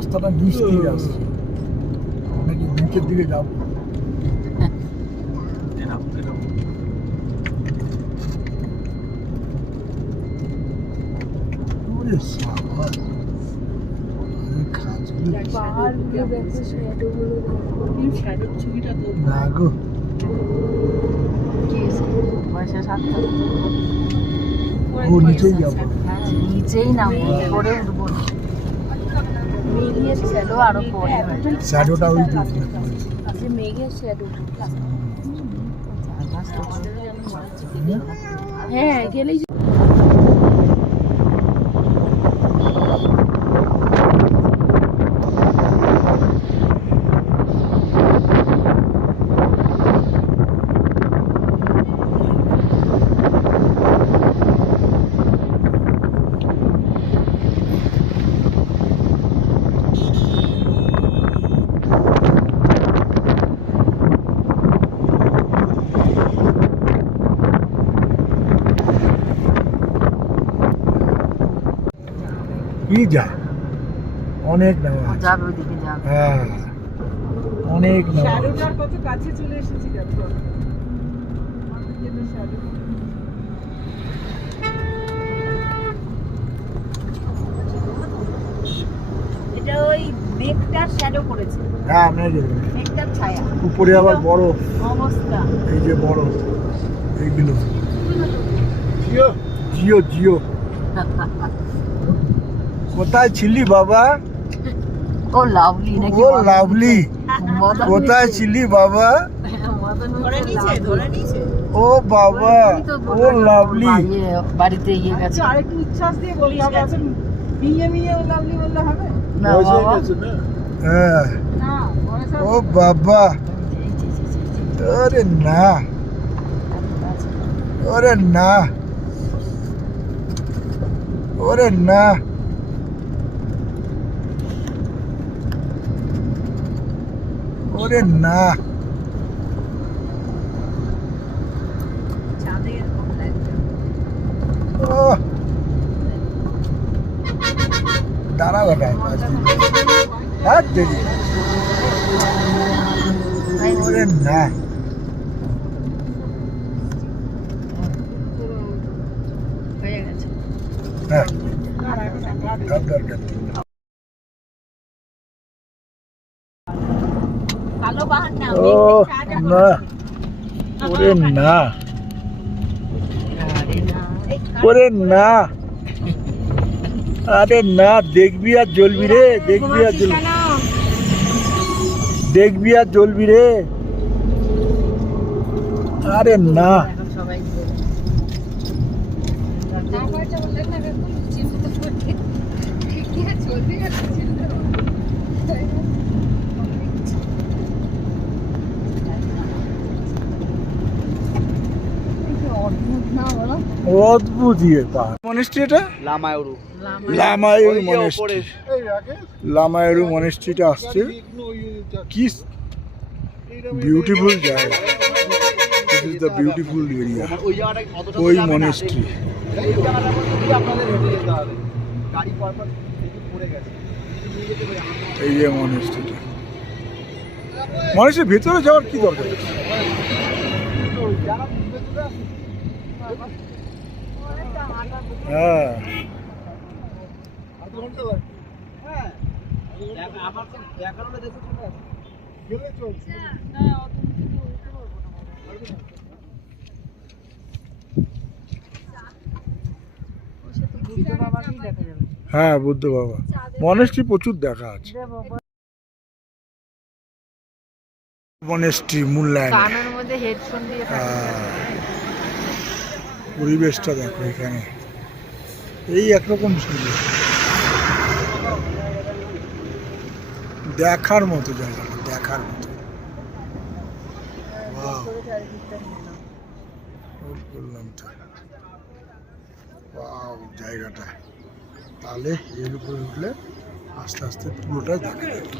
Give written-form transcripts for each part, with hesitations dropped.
রাস্তাটা নিচ দিয়ে আসছে, নাকি নিচের দিকে যাবো? না গো, ও নিচেই যাবো। নিচেই নামবো, পরে উঠবো। মেঘের শ্যাডো আরো পরে, শ্যাডোটা ওই মেঘের শ্যাডো। হ্যাঁ গেলেই কি যায়, অনেক নেওয়া আছে। যাবে ওইদিকে যাবে। হ্যাঁ, অনেক নেওয়া আছে। কত কাছে চলে এসেছি দেখো। এটা ওই মেঘটার শ্যাডো পড়েছে। হ্যাঁ, মেঘটার ছায়া। উপরে আবার বড় অবস্থা। এই যে বড় এইগুলো জিও জিও জিও। কোথায় ছিলি বাবা? ও লাভলি নাকি? ও লাভলি, কোথায় ছিলি বাবা? ধরে নিচে। ও বাবা, ও লাভলি। বাড়িতে গিয়ে গেছে। আরেকটু উচ্ছ্বাস দিয়ে বলতে হবে। এখন মিয়ে মিয়ে ও লাভলি বললে হবে না বাবা। হ্যাঁ, না, বয়স ও বাবা, আরে না, ওরে না, ওরে না, ওরে না। চাঁদের ও দাঁড়া বেটা, হাত দেরি। ওরে না, হয়ে গেছে। হ্যাঁ, আর দরকার নেই। কালো বাহার না। ও না, ওরে না, ওরে না, আরে না, দেখবি আর জ্বলবি রে, দেখবি আর জ্বলবি, দেখবি আর জ্বলবি রে। আরে না, সবাই অদ্ভুত ইয়ে পাহাড়। মনেস্ট্রি এটা লামায়ুরু লামায়ুরু মনেস্ট্রি। লামায়ুরু মনেস্ট্রিটা আসছে, কি বিউটিফুল জায়গা। This is the beautiful area, ওই জায়গাটা কতটা ওই মনেস্ট্রি। এই জায়গাটার মধ্যে দিয়ে আপনাদের হেঁটে যেতে হবে, গাড়ি পরপর পড়ে গেছে। এই যে মনেস্ট্রিটা, মনেস্ট্রির ভেতরে যাওয়ার কি দরকার? হ্যাঁ, হ্যাঁ, বুদ্ধ বাবা মনেস্ট্রি প্রচুর দেখা আছে। Monastery moonland. কানের মধ্যে হেডফোন দিয়ে পরিবেশটা দেখো এখানে, এই একরকম সুন্দর, দেখার মতো জায়গাটা, দেখার মতো। বললাম তো, জায়গাটা তাহলে এর উপরে উঠলে আস্তে আস্তে পুরোটাই দেখা যাবে।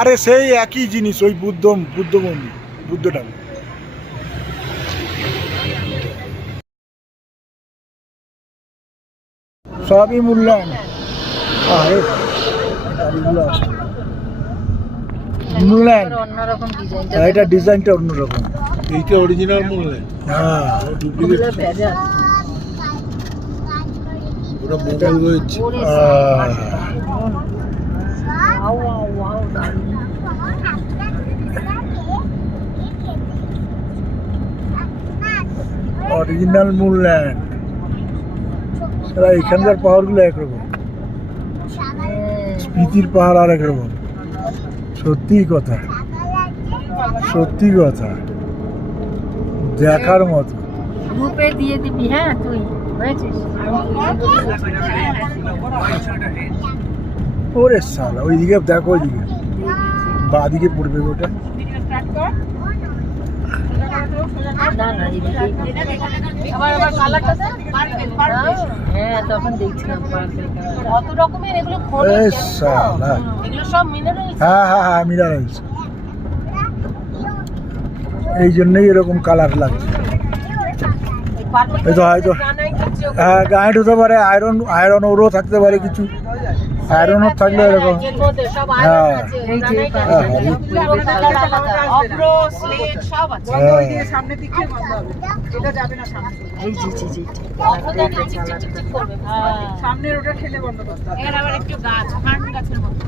আরে সেই একই জিনিস, ওই বুদ্ধ মন্দির, বুদ্ধ ঠাকুর। সবই মূল্যায়ন। আরে গাড়িগুলো আসছে। মূল্যায়ন, অন্যরকম ডিজাইন। এটা ডিজাইনটা অন্যরকম। এইটা অরিজিনাল মূল্যে, হ্যাঁ ডুপ্লিকেট ভেজাল। ওটা মোবাইল রয়েছে। অরিজিনাল মূল্যায়ন। এখানকার পাহাড়গুলো একরকম, স্পিতির পাহাড় আর একরকম। সত্যি কথা, সত্যি কথা, দেখার মতো। গ্রুপে দিয়ে দিবি। হ্যাঁ তুই হয়েছিস। ওরে সালা, ওইদিকে দেখো, ওইদিকে বাদিকে পড়বে ওটা। না না আবার কালারটা হ্যাঁ তখন দেখছিলাম কত রকমের এগুলো এ সালা, এগুলো সব মিনারেল। হ্যাঁ হ্যাঁ হ্যাঁ, মিনারেলস। এই জন্যই এরকম কালার লাগছে। এই তো হয়তো হ্যাঁ গাইড হতে পারে, আয়রন আয়রন ওরও থাকতে পারে, কিছু আয়রনও থাকলে এরকম। হ্যাঁ সামনের দিকে বন্ধ হবে, এটা যাবে না সামনে। সামনের ওটা ঠেলে বন্ধ করতে হবে। আবার একটু গাছ, ফার্ন গাছের মতো।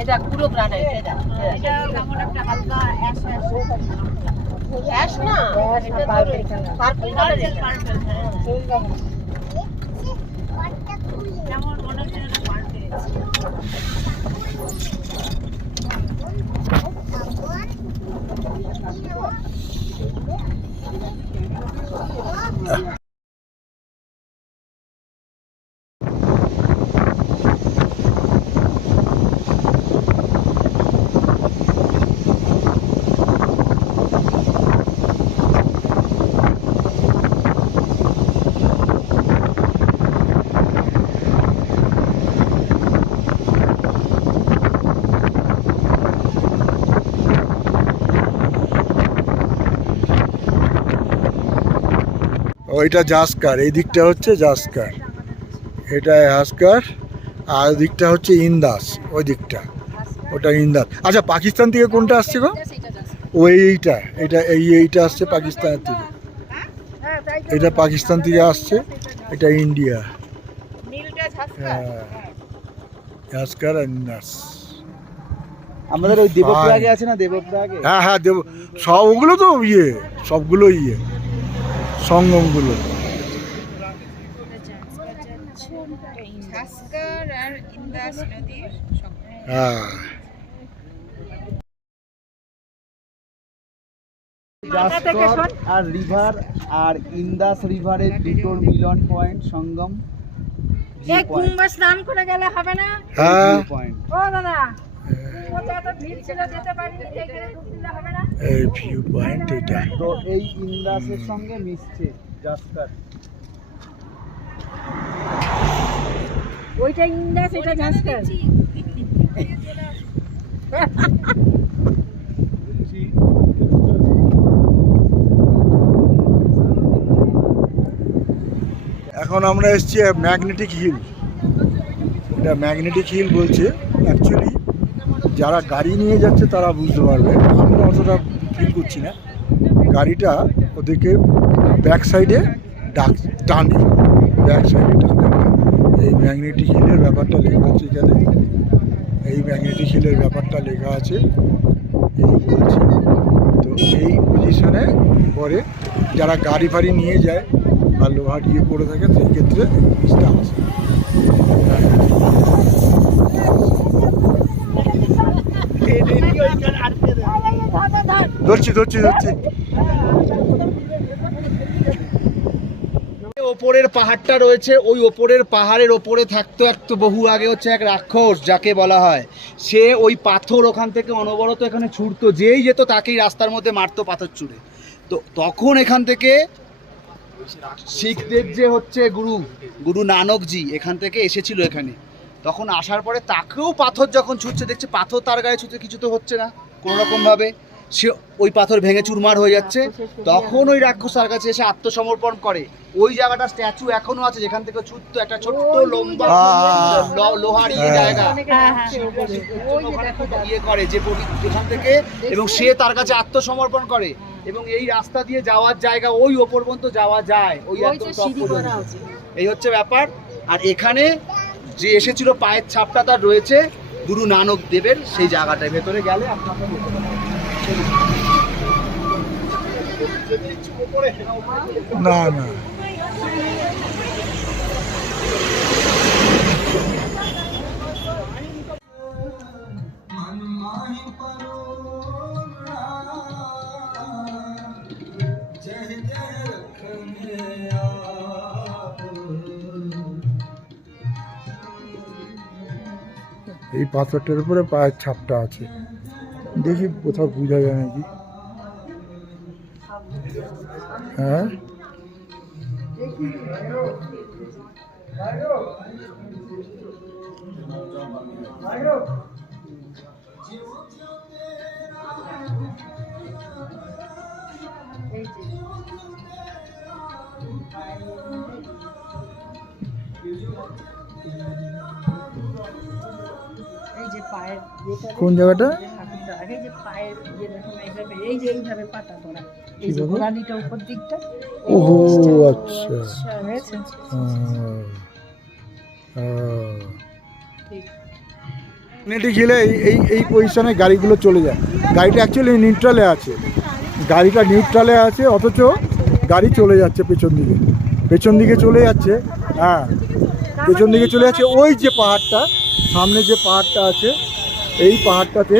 এটা পুরো গ্রানাইট। এটা কেমন একটা হালকা অ্যাশ অ্যাশ। অ্যাশ না, এটা পার্পল কালার। পার্পল, হ্যাঁ সেই রকম। যেমন মনে হচ্ছে এটা পার্পল। ওইটা জাস্কার, এই দিকটা হচ্ছে জাস্কার, এটা হাসকার, আর ওই দিকটা হচ্ছে ইন্দাস, ওই দিকটা ওটা ইন্দাস। আচ্ছা পাকিস্তান থেকে কোনটা আসছে গো? ওই এইটা, এটা এইটা আসছে পাকিস্তানের থেকে, এটা পাকিস্তান থেকে আসছে, এটা ইন্ডিয়া। হ্যাঁ হাসকার আর ইন্দাস। আমাদের ওই দেবপ্রয়াগে আছে না, দেবপ্রয়াগে। হ্যাঁ হ্যাঁ দেব, সব ওগুলো তো ইয়ে, সবগুলো ইয়ে সঙ্গমগুলো। হ্যাঁ জাস্কর আর রিভার আর ইন্দাস রিভারের দুটোর মিলন পয়েন্ট, সঙ্গম কুম্ভে স্নান করে গেলে হবে না? হ্যাঁ পয়েন্ট। ও দাদা এই ভিউ পয়েন্ট এটা। তো এই ইন্দাসের সঙ্গে মিশছে জাস্কর। ওইটা ইন্দাস, এটা জাস্কার। এখন আমরা এসেছি ম্যাগনেটিক হিল। এটা ম্যাগনেটিক হিল বলছে, অ্যাকচুয়ালি যারা গাড়ি নিয়ে যাচ্ছে তারা বুঝতে পারবে, আমরা অতটা ফিল করছি না। গাড়িটা ওদেরকে ব্যাক সাইডে টানে, ব্যাক সাইডে টানে। এই ম্যাগনেটিক হিলের ব্যাপারটা লেখা আছে এখানে, এই ম্যাগনেটিক হিলের ব্যাপারটা লেখা আছে, এই বলছে। তো এই পজিশনে পরে যারা গাড়ি ফাড়ি নিয়ে যায় বা লোহার ইয়ে পড়ে থাকে, সেই ক্ষেত্রে এই জিনিসটা আসে। ধরছি ধরছি ধরছি। ওপরের পাহাড়টা রয়েছে, ওই ওপরের পাহাড়ের ওপরে থাকতো বহু আগে হচ্ছে এক রাক্ষস যাকে বলা হয়। সে ওই পাথর ওখান থেকে অনবরত এখানে ছুটতো, যেই যেত তাকেই রাস্তার মধ্যে মারতো পাথর ছুঁড়ে। তো তখন এখান থেকে শিখদের যে হচ্ছে গুরু নানকজি এখান থেকে এসেছিল এখানে। তখন আসার পরে তাকেও পাথর যখন ছুটছে, দেখছে পাথর তার গায়ে ছুটছে, কিছু তো হচ্ছে না কোনো রকমভাবে, সে ওই পাথর ভেঙে চুরমার হয়ে যাচ্ছে। তখন ওই রাক্ষস তার কাছে এসে আত্মসমর্পণ করে। ওই জায়গাটা স্ট্যাচু এখনো আছে যেখান থেকে ছুটতো, একটা ছোট্ট লম্বা লোহার জায়গা ইয়ে করে যেখান থেকে, এবং সে তার কাছে আত্মসমর্পণ করে। এবং এই রাস্তা দিয়ে যাওয়ার জায়গা ওই ওপর পর্যন্ত যাওয়া যায়, ওই একদম টপ পর্যন্ত। এই হচ্ছে ব্যাপার। আর এখানে যে এসেছিল পায়ের ছাপটা তার রয়েছে গুরু নানক দেবের, সেই জায়গাটায় ভেতরে গেলে আপনাকে না না এই পাথরটার উপরে পায়ের ছাপটা আছে, দেখি কোথাও বোঝা যায় নাকি। হ্যাঁ এই যে পায়ের কোন জায়গাটা? আগে যে পায়ের এইভাবে এই যে এইভাবে পাতা করা, এই যে গোড়ালিটা উপর দিকটা। ওহো আচ্ছা, হয়েছে নেটি খেলে এই এই পজিশনে গাড়িগুলো চলে যায়। গাড়িটা অ্যাকচুয়ালি নিউট্রালে আছে, গাড়িটা নিউট্রালে আছে, অথচ গাড়ি চলে যাচ্ছে পেছন দিকে চলে যাচ্ছে। হ্যাঁ, পেছন দিকে চলে যাচ্ছে। ওই যে পাহাড়টা, সামনে যে পাহাড়টা আছে, এই পাহাড়টাতে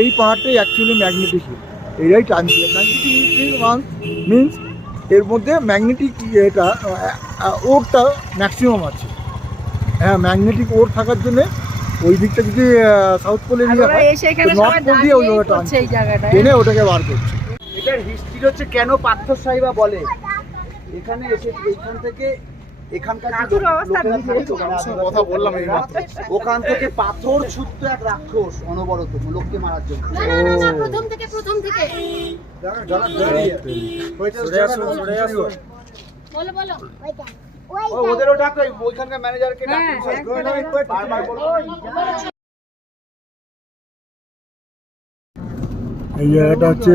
এই পাহাড়টাই অ্যাকচুয়ালি ম্যাগনেটিক হিল। এটাই টানছে ম্যাগনেটিক হিল মিনস এর মধ্যে ম্যাগনেটিক এটা ওরটা ম্যাক্সিমাম আছে। হ্যাঁ, ম্যাগনেটিক ওর থাকার জন্যে ওই দিকটা যদি সাউথ পোলে নিয়ে হয়, নর্থ পোল দিয়ে ওইভাবে টানছে, টেনে ওটাকে বার করছে। এটার হিস্ট্রি হচ্ছে কেন পার্থ সাহিবা বলে, এখানে এসে এইখান থেকে এখানকার যে লোকেরা থাকতো, কথা বললাম এই মাত্র, ওখান থেকে পাথর ছুটতো এক রাক্ষস অনবরত লোককে মারার জন্য। প্রথম থেকে বলো বলো ওদেরও ডাকো, ওইখানকার ম্যানেজারকে ডাকো। এই জায়গাটা হচ্ছে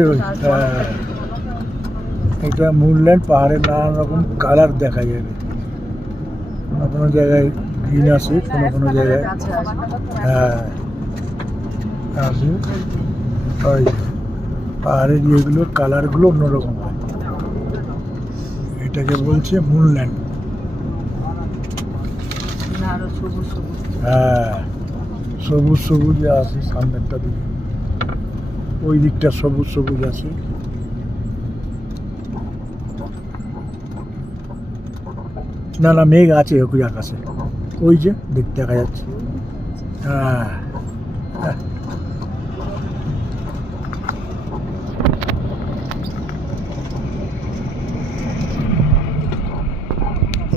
এটা মুনল্যান্ড। পাহাড়ের নানান রকম কালার দেখা যাবে, কোনো কোনো জায়গায় গ্রিন আছে, কোনো কোনো জায়গায় হ্যাঁ আছে। ওই পাহাড়ের ইয়েগুলোর কালারগুলো অন্যরকম হয়, এটাকে বলছে মুনল্যান্ড। হ্যাঁ, সবুজ সবুজ আছে সামনেরটা দিকে, ওই দিকটা সবুজ সবুজ আছে। না না, মেঘ আছে ওই আকাশে, ওই যে দেখা যাচ্ছে। হ্যাঁ,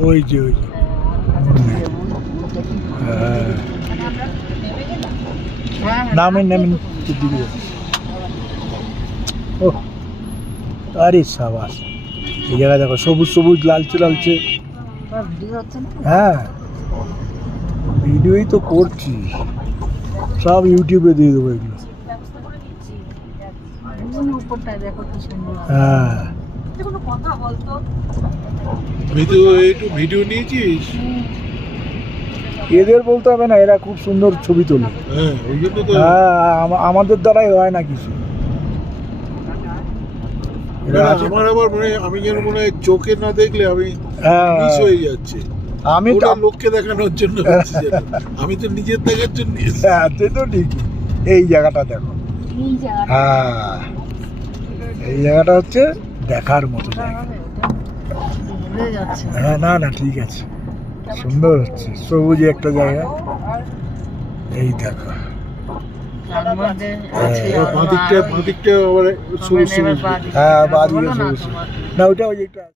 ওই যে হ্যাঁ, নামেন দিকে। ও আরে সাবাস, এই জায়গা দেখো সবুজ সবুজ লালচে লালচে। হ্যাঁ, ভিডিওই তো করছি, সব ইউটিউবে দিয়ে দেবো এগুলো। হ্যাঁ, ভিডিও নিয়েছিস? এদের বলতে হবে না, এরা খুব সুন্দর ছবি তোলে। হ্যাঁ, ওই জন্য তো। হ্যাঁ, আমাদের দ্বারাই হয় না কিছু। আমার আবার আমি যেন মনে হয় চোখে না দেখলে আমি মিস হয়ে যাচ্ছে। আমি লোককে দেখানোর জন্য, আমি তো নিজের দেখার জন্য। হ্যাঁ, তো ঠিক। এই জায়গাটা দেখো, হ্যাঁ, এই জায়গাটা হচ্ছে দেখার মতো জায়গা। হ্যাঁ, না না ঠিক আছে, সুন্দর হচ্ছে, সবুজ একটা জায়গা। এই দেখো বাঁ দিকটা আবার সবুজ সবুজ। হ্যাঁ, বাদিকে সবুজ। না ওইটা ওই একটা